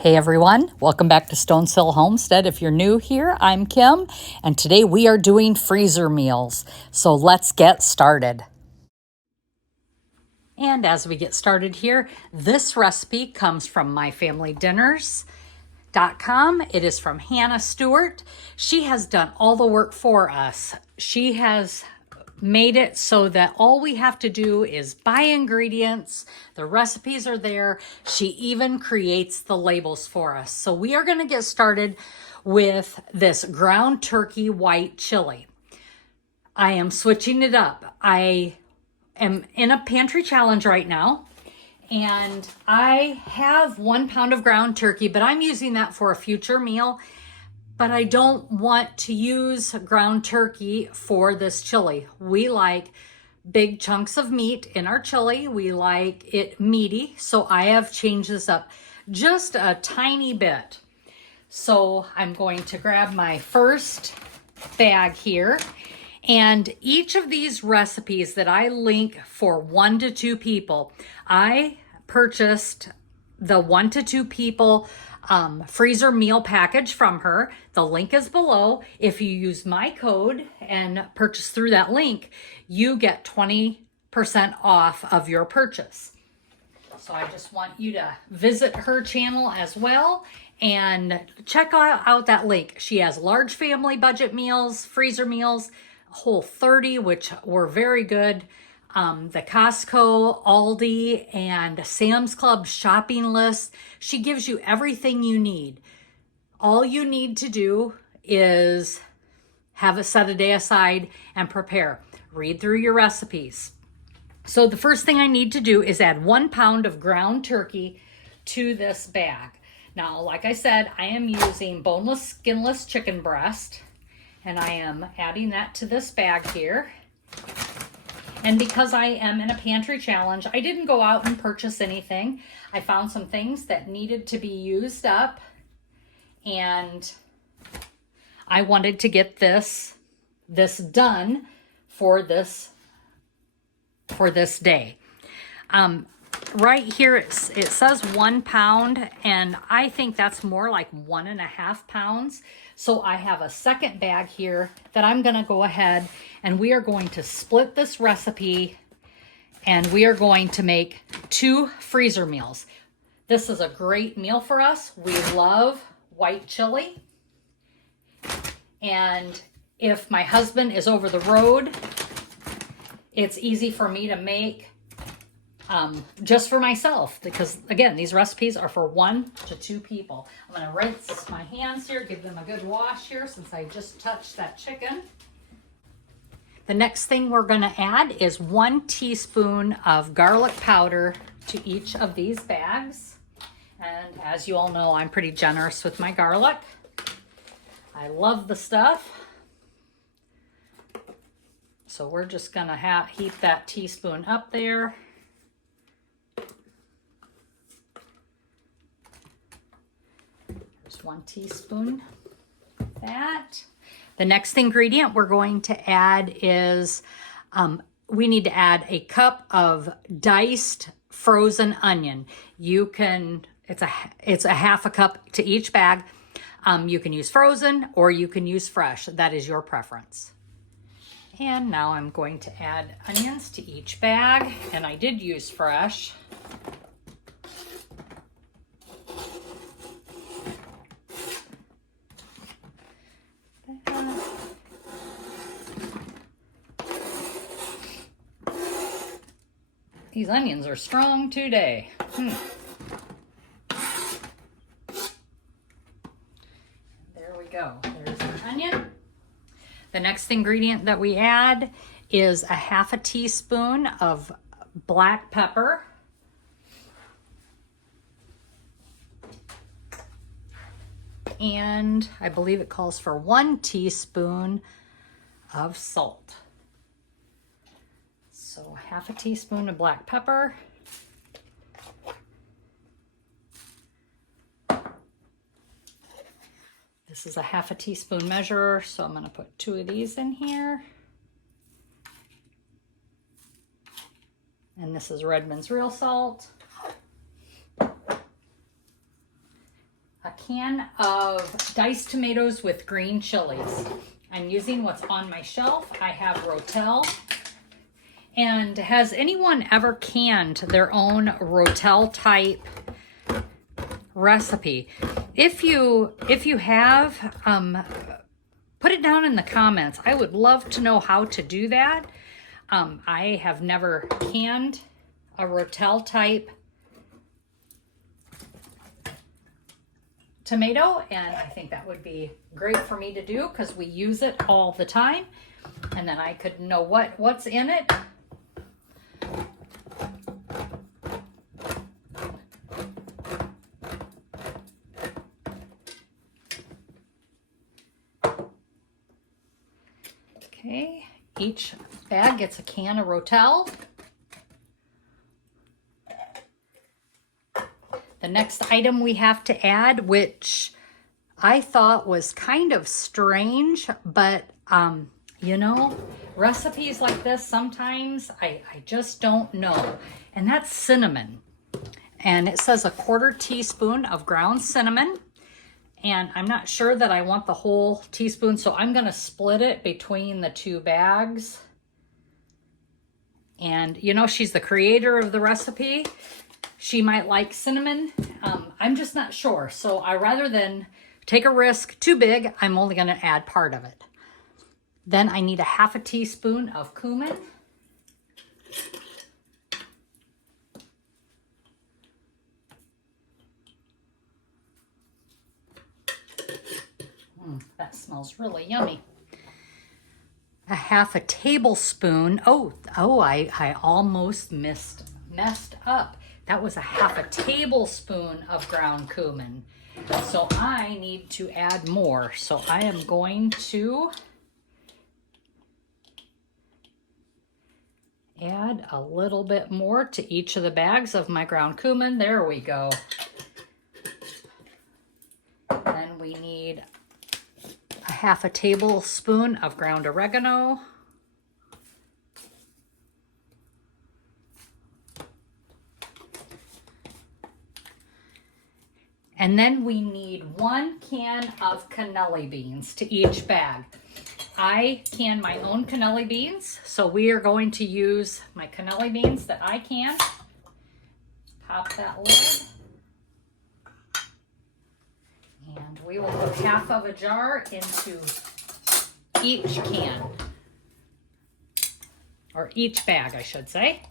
Hey everyone, welcome back to Stonehill Homestead. If you're new here, I'm Kim, and today we are doing freezer meals. So let's get started. And as we get started here, this recipe comes from myfamilydinners.com. It is from Hannah Stewart. She has done all the work for us. She has made it so that all we have to do is buy ingredients. The recipes are there. She even creates the labels for us. So we are going to get started with this ground turkey white chili. I am switching it up. I am in a pantry challenge right now, and I have 1 pound of ground turkey, but I'm using that for a future meal. But I don't want to use ground turkey for this chili. We like big chunks of meat in our chili. We like it meaty. So I have changed this up just a tiny bit. So I'm going to grab my first bag here. And each of these recipes that I link for 1 to 2 people, I purchased the 1 to 2 people freezer meal package from her. The link is below. If you use my code and purchase through that link, you get 20% off of your purchase. So I just want you to visit her channel as well and check out that link. She has large family budget meals, freezer meals, whole 30, which were very good. The Costco, Aldi, and Sam's Club shopping list. She gives you everything you need. All you need to do is set a day aside and prepare. Read through your recipes. So the first thing I need to do is add 1 pound of ground turkey to this bag. Now, like I said, I am using boneless, skinless chicken breast, and I am adding that to this bag here. And because I am in a pantry challenge, I didn't go out and purchase anything. I found some things that needed to be used up, and I wanted to get this done for this day. Right here it says 1 pound, and I think that's more like 1.5 pounds. So I have a second bag here that I'm going to go ahead and we are going to split this recipe, and we are going to make 2 freezer meals. This is a great meal for us. We love white chili. And if my husband is over the road, it's easy for me to make just for myself, because again, these recipes are for 1 to 2 people. I'm going to rinse my hands here, give them a good wash here since I just touched that chicken. The next thing we're going to add is 1 teaspoon of garlic powder to each of these bags. And as you all know, I'm pretty generous with my garlic. I love the stuff. So we're just going to heat that teaspoon up there. There's 1 teaspoon of that. The next ingredient we're going to add is, we need to add a cup of diced frozen onion. It's a half a cup to each bag. You can use frozen or you can use fresh. That is your preference. And now I'm going to add onions to each bag, and I did use fresh. These onions are strong today. There we go. There's an onion. The next ingredient that we add is 1/2 teaspoon of black pepper. And I believe it calls for 1 teaspoon of salt. So 1/2 teaspoon of black pepper. This is a 1/2 teaspoon measure, so I'm going to put 2 of these in here. And this is Redmond's real salt. a can of diced tomatoes with green chilies. I'm using what's on my shelf. I have Rotel. And has anyone ever canned their own Rotel type recipe? If you have, put it down in the comments. I would love to know how to do that. I have never canned a Rotel type tomato, and I think that would be great for me to do because we use it all the time, and then I could know what's in it. Okay, each bag gets a can of Rotel. The next item we have to add, which I thought was kind of strange, but you know, recipes like this, sometimes I just don't know. And that's cinnamon. And it says a 1/4 teaspoon of ground cinnamon. And I'm not sure that I want the whole teaspoon, so I'm gonna split it between the two bags. And you know, she's the creator of the recipe. She might like cinnamon. I'm just not sure. So rather than take a risk too big, I'm only going to add part of it. Then I need a 1/2 teaspoon of cumin. That smells really yummy. A 1/2 tablespoon. I almost messed up. That was a 1/2 tablespoon of ground cumin. So I need to add more. So I am going to add a little bit more to each of the bags of my ground cumin. There we go. Then we need a 1/2 tablespoon of ground oregano. And then we need 1 can of cannelli beans to each bag. I can my own cannelli beans, so we are going to use my cannelli beans that I can. Pop that lid. And we will put 1/2 of a jar into each can. Or each bag, I should say.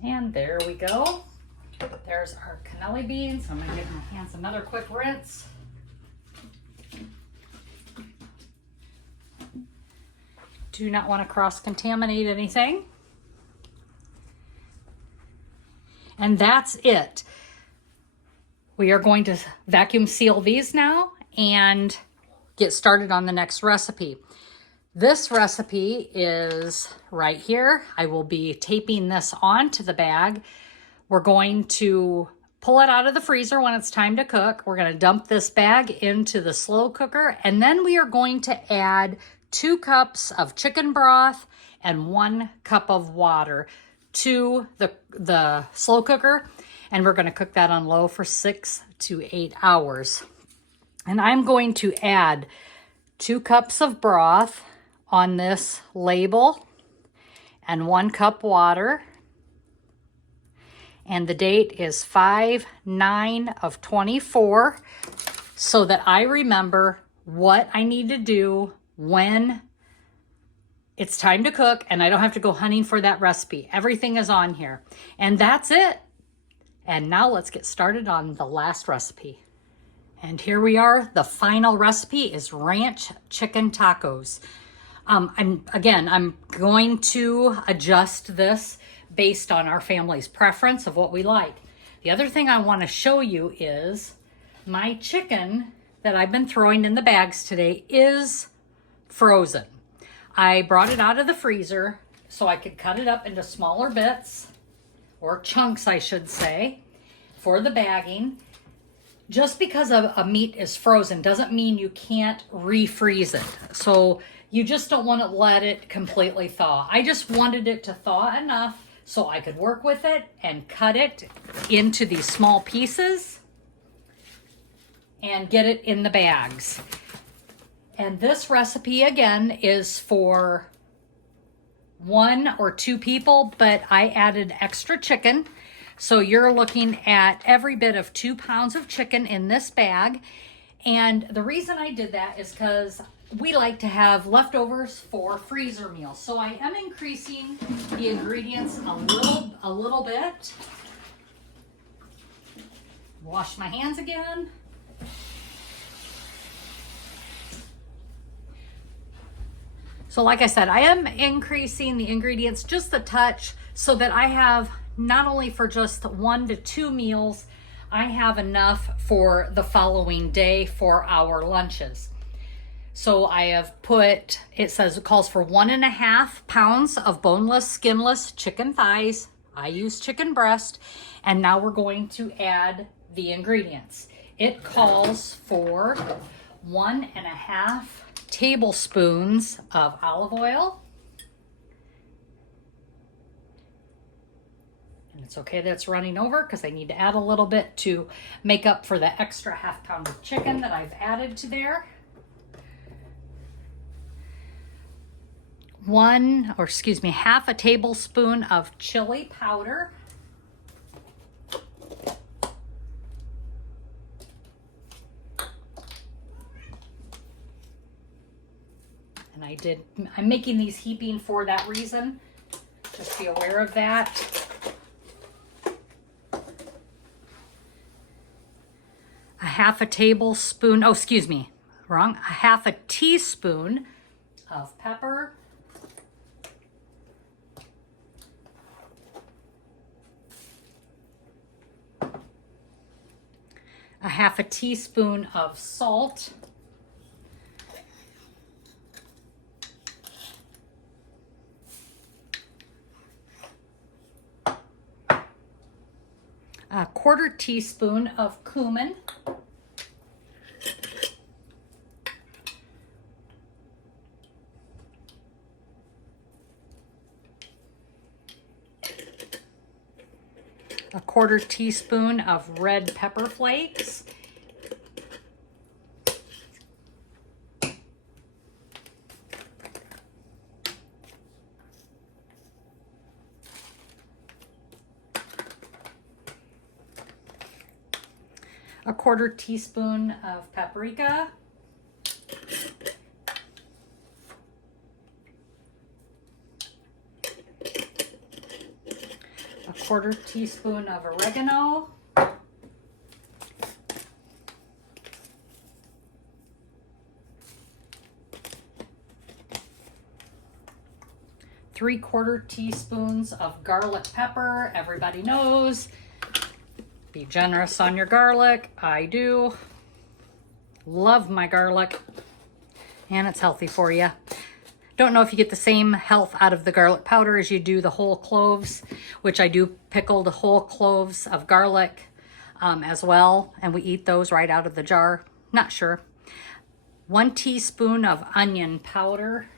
And there we go. There's our cannelli beans. I'm going to give my hands another quick rinse. Do not want to cross-contaminate anything. And that's it. We are going to vacuum seal these now and get started on the next recipe. This recipe is right here. I will be taping this onto the bag. We're going to pull it out of the freezer when it's time to cook. We're going to dump this bag into the slow cooker, and then we are going to add 2 cups of chicken broth and 1 cup of water to the slow cooker, and we're going to cook that on low for 6 to 8 hours. And I'm going to add 2 cups of broth on this label and 1 cup water. And the date is 5/9/24 so that I remember what I need to do when it's time to cook, and I don't have to go hunting for that recipe. Everything is on here. And that's it. And now let's get started on the last recipe. And here we are. The final recipe is ranch chicken tacos. I'm going to adjust this based on our family's preference of what we like. The other thing I want to show you is my chicken that I've been throwing in the bags today is frozen. I brought it out of the freezer so I could cut it up into smaller bits, or chunks I should say, for the bagging. Just because a meat is frozen doesn't mean you can't refreeze it. So you just don't want to let it completely thaw. I just wanted it to thaw enough so I could work with it and cut it into these small pieces and get it in the bags. And this recipe, again, is for 1 or 2 people, but I added extra chicken. So you're looking at every bit of 2 pounds of chicken in this bag. And the reason I did that is because we like to have leftovers for freezer meals. So I am increasing the ingredients a little bit. Wash my hands again. So like I said, I am increasing the ingredients just a touch so that I have not only for just 1 to 2 meals, I have enough for the following day for our lunches. So I have put, it says it calls for 1.5 pounds of boneless, skinless chicken thighs. I use chicken breast. And now we're going to add the ingredients. It calls for 1.5 tablespoons of olive oil. And it's okay that it's running over because I need to add a little bit to make up for the extra 1/2 pound of chicken that I've added to there. Half a tablespoon of chili powder. And I'm making these heaping for that reason. Just be aware of that. A 1/2 tablespoon, a 1/2 teaspoon of pepper. A 1/2 teaspoon of salt. A 1/4 teaspoon of cumin. A 1/4 teaspoon of red pepper flakes. A 1/4 teaspoon of paprika. A 1/4 teaspoon of oregano. 3/4 teaspoons of garlic pepper. Everybody knows, be generous on your garlic. I do. Love my garlic. And it's healthy for you. Don't know if you get the same health out of the garlic powder as you do the whole cloves, which I do pickled whole cloves of garlic as well. And we eat those right out of the jar. Not sure. 1 teaspoon of onion powder.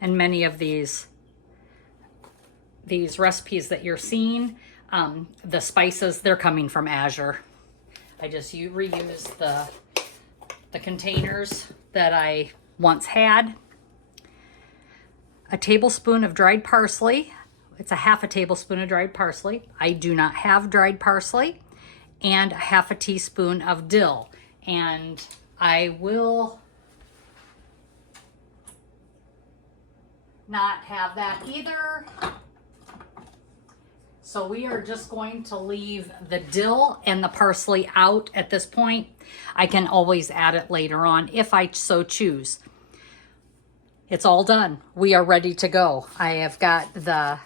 And many of these recipes that you're seeing, the spices, they're coming from Azure. I just reuse the containers that I once had. A tablespoon of dried parsley. It's a 1/2 tablespoon of dried parsley. I do not have dried parsley. and a half a teaspoon of dill. And I will not have that either. So we are just going to leave the dill and the parsley out at this point. I can always add it later on if I so choose. It's all done. We are ready to go. I have got the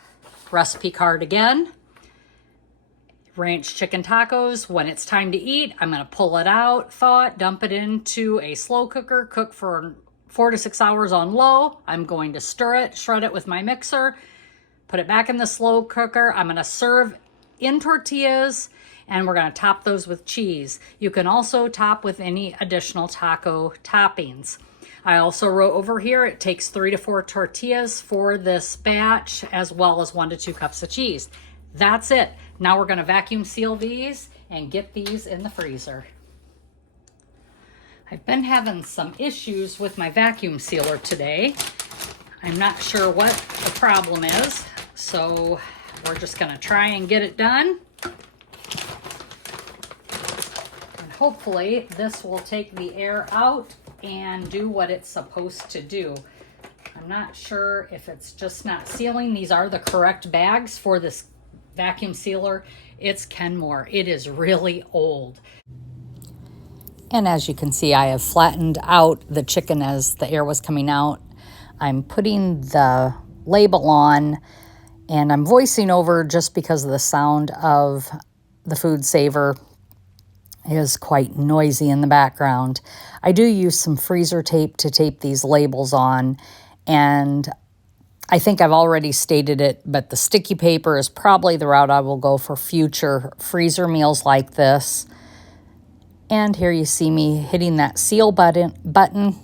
recipe card again. Ranch chicken tacos. When it's time to eat, I'm going to pull it out, thaw it, dump it into a slow cooker, cook for 4 to 6 hours on low. I'm going to stir it, shred it with my mixer, put it back in the slow cooker. I'm going to serve in tortillas, and we're going to top those with cheese. You can also top with any additional taco toppings. I also wrote over here, it takes 3 to 4 tortillas for this batch, as well as 1 to 2 cups of cheese. That's it. Now we're going to vacuum seal these and get these in the freezer. I've been having some issues with my vacuum sealer today. I'm not sure what the problem is, so we're just going to try and get it done. And hopefully this will take the air out and do what it's supposed to do. I'm not sure if it's just not sealing. These are the correct bags for this vacuum sealer. It's Kenmore. It is really old. And as you can see, I have flattened out the chicken as the air was coming out. I'm putting the label on, and I'm voicing over just because of the sound of the food saver is quite noisy in the background. I do use some freezer tape to tape these labels on, and I think I've already stated it, but the sticky paper is probably the route I will go for future freezer meals like this. And here you see me hitting that seal button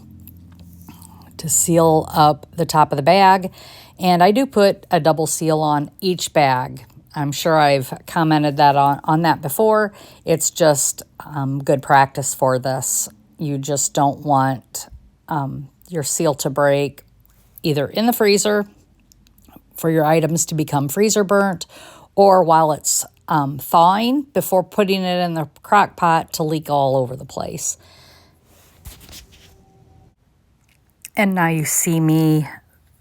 to seal up the top of the bag. And I do put a double seal on each bag. I'm sure I've commented that on that before. It's just good practice for this. You just don't want your seal to break either in the freezer for your items to become freezer burnt, or while it's thawing before putting it in the crock pot to leak all over the place. And now you see me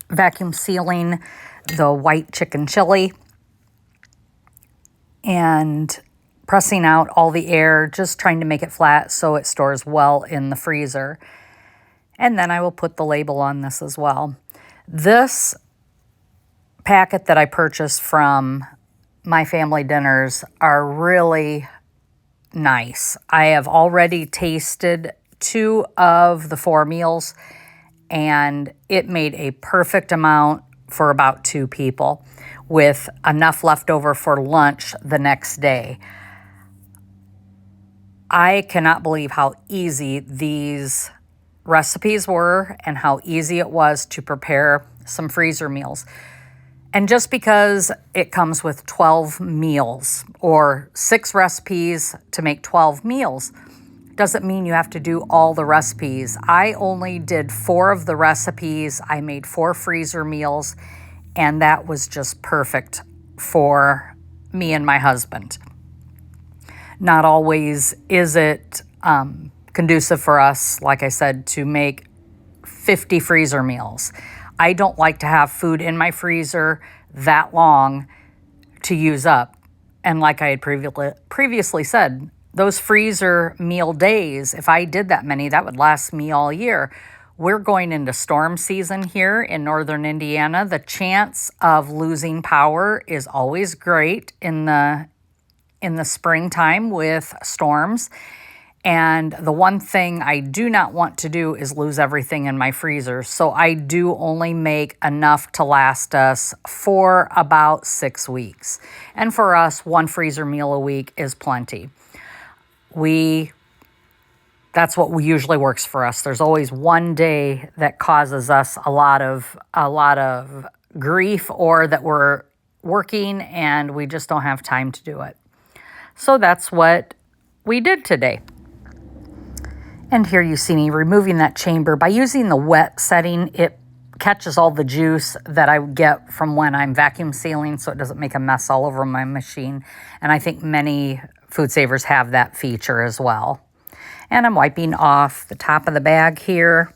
vacuum sealing the white chicken chili and pressing out all the air, just trying to make it flat so it stores well in the freezer. And then I will put the label on this as well. This packet that I purchased from My Family Dinners are really nice. I have already tasted 2 of the 4 meals, and it made a perfect amount for about 2 people with enough left over for lunch the next day. I cannot believe how easy these recipes were and how easy it was to prepare some freezer meals. And just because it comes with 12 meals or 6 recipes to make 12 meals doesn't mean you have to do all the recipes. I only did 4 of the recipes. I made 4 freezer meals, and that was just perfect for me and my husband. Not always is it conducive for us, like I said, to make 50 freezer meals. I don't like to have food in my freezer that long to use up. And like I had previously said, those freezer meal days, if I did that many, that would last me all year. We're going into storm season here in northern Indiana. The chance of losing power is always great in the springtime with storms. And the one thing I do not want to do is lose everything in my freezer. So I do only make enough to last us for about 6 weeks. And for us, 1 freezer meal a week is plenty. That's what usually works for us. There's always one day that causes us a lot of grief, or that we're working and we just don't have time to do it. So that's what we did today. And here you see me removing that chamber. By using the wet setting, it catches all the juice that I get from when I'm vacuum sealing, so it doesn't make a mess all over my machine. And I think many Food Savers have that feature as well. And I'm wiping off the top of the bag here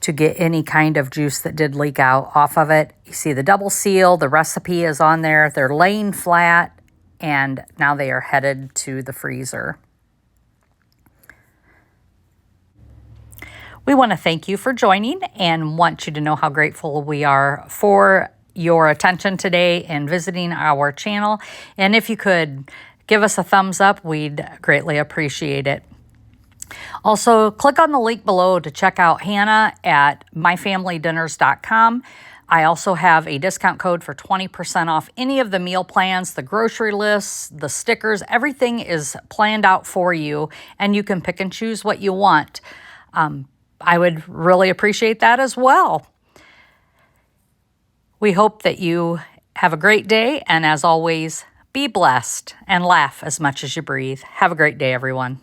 to get any kind of juice that did leak out off of it. You see the double seal, the recipe is on there. They're laying flat, and now they are headed to the freezer. We want to thank you for joining and want you to know how grateful we are for your attention today and visiting our channel. And if you could give us a thumbs up, we'd greatly appreciate it. Also, click on the link below to check out Hannah at myfamilydinners.com. I also have a discount code for 20% off any of the meal plans, the grocery lists, the stickers. Everything is planned out for you, and you can pick and choose what you want. I would really appreciate that as well. We hope that you have a great day, and as always, be blessed and laugh as much as you breathe. Have a great day, everyone.